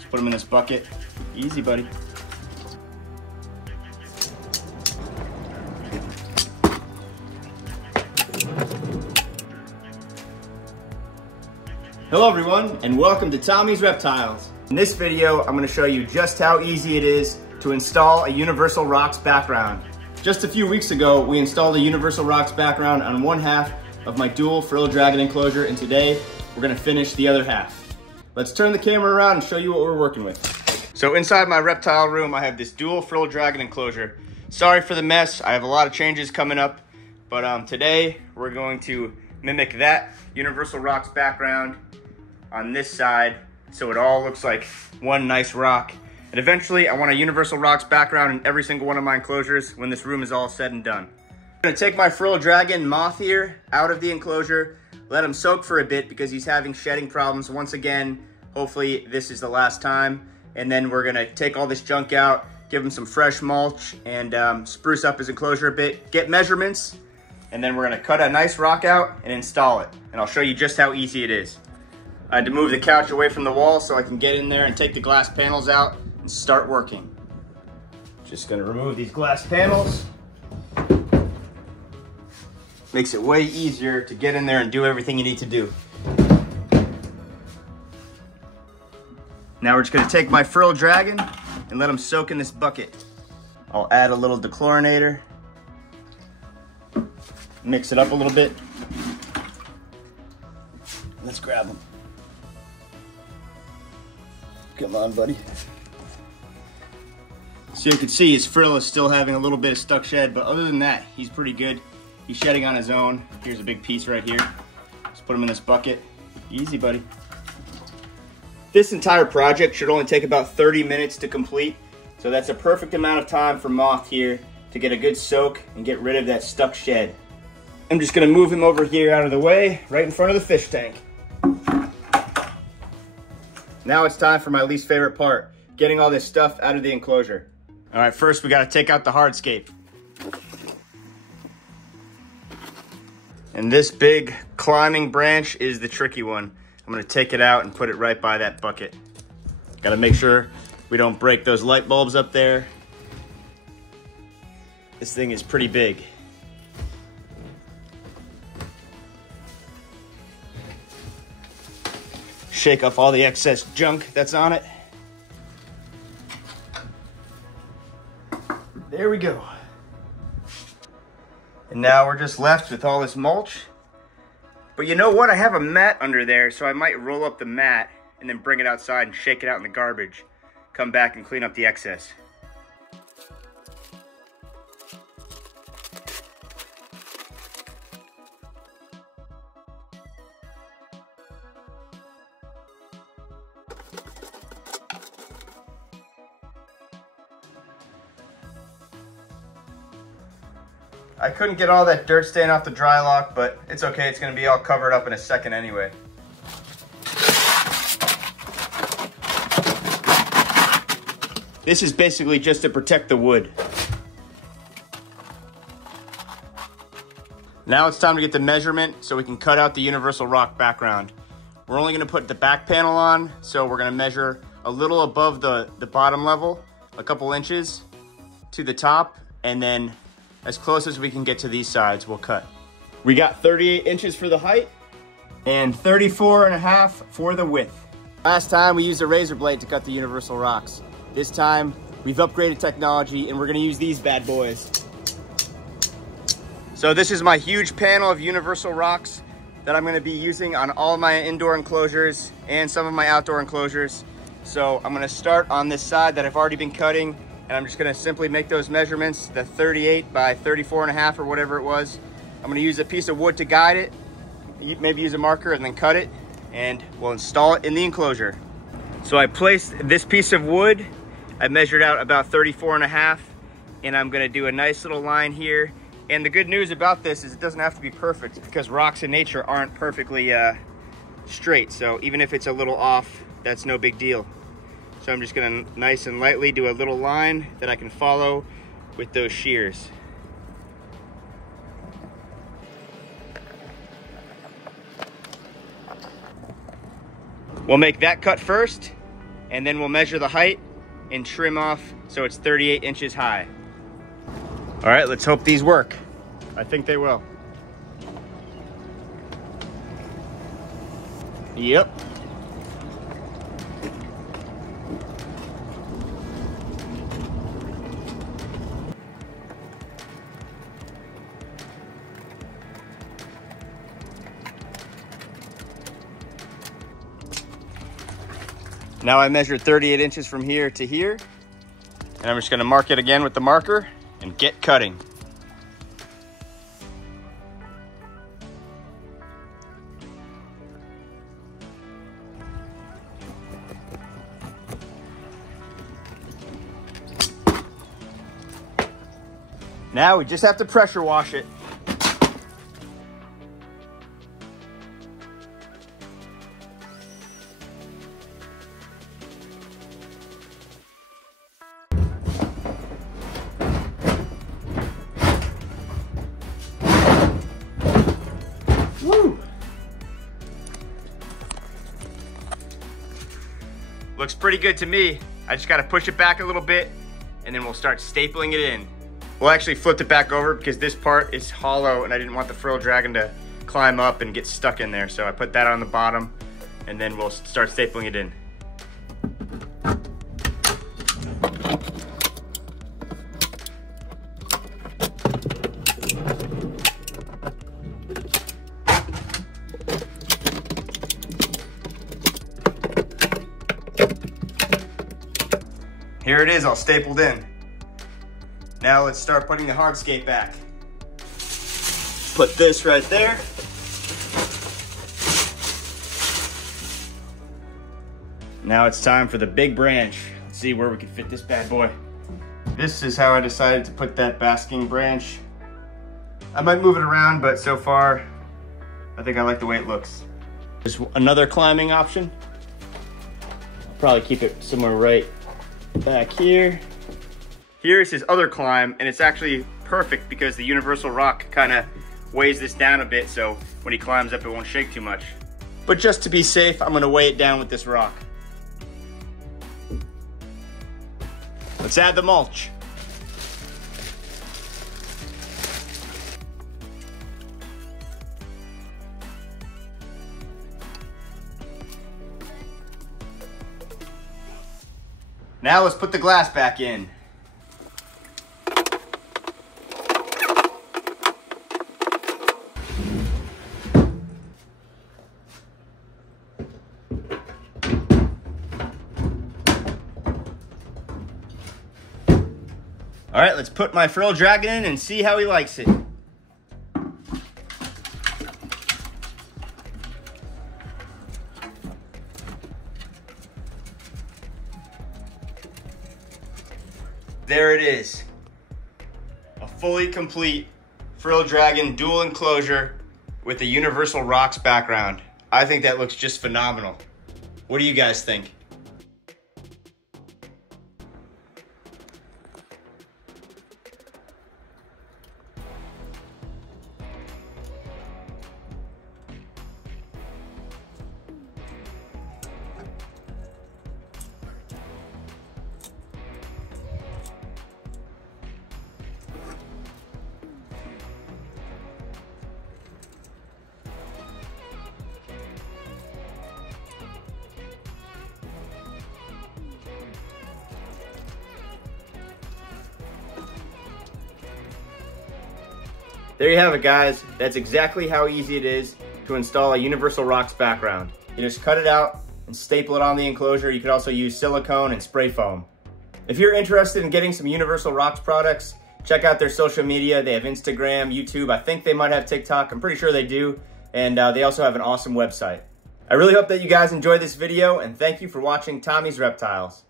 Just put them in this bucket. Easy, buddy. Hello everyone, and welcome to Tommy's Reptiles. In this video, I'm going to show you just how easy it is to install a Universal Rocks background. Just a few weeks ago, we installed a Universal Rocks background on one half of my dual Frilled dragon enclosure, and today we're going to finish the other half. Let's turn the camera around and show you what we're working with. So inside my reptile room, I have this dual Frilled dragon enclosure. Sorry for the mess, I have a lot of changes coming up, but today we're going to mimic that Universal Rocks background on this side, so it all looks like one nice rock. And eventually, I want a Universal Rocks background in every single one of my enclosures when this room is all said and done. I'm gonna take my Frilled dragon moth here out of the enclosure, let him soak for a bit because he's having shedding problems. Once again, hopefully this is the last time. And then we're gonna take all this junk out, give him some fresh mulch, and spruce up his enclosure a bit, get measurements, and then we're gonna cut a nice rock out and install it. And I'll show you just how easy it is. I had to move the couch away from the wall so I can get in there and take the glass panels out and start working. Just gonna remove these glass panels. Makes it way easier to get in there and do everything you need to do. Now we're just gonna take my Frilled dragon and let him soak in this bucket. I'll add a little dechlorinator. Mix it up a little bit. Let's grab him. Come on, buddy. So you can see his frill is still having a little bit of stuck shed, but other than that, he's pretty good. He's shedding on his own. Here's a big piece right here. Just put him in this bucket. Easy, buddy. This entire project should only take about 30 minutes to complete, so that's a perfect amount of time for Moth here to get a good soak and get rid of that stuck shed. I'm just gonna move him over here out of the way, right in front of the fish tank. Now it's time for my least favorite part, getting all this stuff out of the enclosure. All right, first we gotta take out the hardscape. And this big climbing branch is the tricky one. I'm gonna take it out and put it right by that bucket. Gotta make sure we don't break those light bulbs up there. This thing is pretty big. Shake off all the excess junk that's on it. There we go. And now we're just left with all this mulch. But you know what? I have a mat under there, so I might roll up the mat and then bring it outside and shake it out in the garbage. Come back and clean up the excess. I couldn't get all that dirt stain off the dry lock, but it's okay. It's gonna be all covered up in a second anyway. This is basically just to protect the wood. Now it's time to get the measurement so we can cut out the Universal Rock background. We're only gonna put the back panel on, so we're gonna measure a little above the bottom level, a couple inches to the top, and then as close as we can get to these sides, we'll cut. We got 38 inches for the height and 34.5 for the width. Last time we used a razor blade to cut the Universal Rocks. This time we've upgraded technology and we're gonna use these bad boys. So this is my huge panel of Universal Rocks that I'm gonna be using on all of my indoor enclosures and some of my outdoor enclosures. So I'm gonna start on this side that I've already been cutting, and I'm just gonna simply make those measurements, the 38 by 34.5 or whatever it was. I'm gonna use a piece of wood to guide it, maybe use a marker and then cut it, and we'll install it in the enclosure. So I placed this piece of wood, I measured out about 34.5, and I'm gonna do a nice little line here. And the good news about this is it doesn't have to be perfect because rocks in nature aren't perfectly straight. So even if it's a little off, that's no big deal. So I'm just gonna nice and lightly do a little line that I can follow with those shears. We'll make that cut first, and then we'll measure the height and trim off so it's 38 inches high. All right, let's hope these work. I think they will. Yep. Now I measured 38 inches from here to here, and I'm just gonna mark it again with the marker and get cutting. Now we just have to pressure wash it. Woo! Looks pretty good to me. I just gotta push it back a little bit and then we'll start stapling it in. We'll actually flip it back over because this part is hollow and I didn't want the frill dragon to climb up and get stuck in there. So I put that on the bottom and then we'll start stapling it in. Here it is, all stapled in. Now let's start putting the hardscape back. Put this right there. Now it's time for the big branch. Let's see where we can fit this bad boy. This is how I decided to put that basking branch. I might move it around, but so far, I think I like the way it looks. There's another climbing option. I'll probably keep it somewhere right back here. Here's his other climb, and it's actually perfect because the universal rock kind of weighs this down a bit, so when he climbs up, it won't shake too much. But just to be safe, I'm gonna weigh it down with this rock. Let's add the mulch. Now let's put the glass back in. All right, let's put my frill dragon in and see how he likes it. There it is. A fully complete frill dragon dual enclosure with a universal rocks background. I think that looks just phenomenal. What do you guys think? There you have it, guys. That's exactly how easy it is to install a universal rocks background. You just cut it out and staple it on the enclosure. You could also use silicone and spray foam. If you're interested in getting some universal rocks products, check out their social media. They have Instagram, YouTube. I think they might have TikTok. I'm pretty sure they do. And they also have an awesome website. I really hope that you guys enjoyed this video, and thank you for watching Tommy's Reptiles.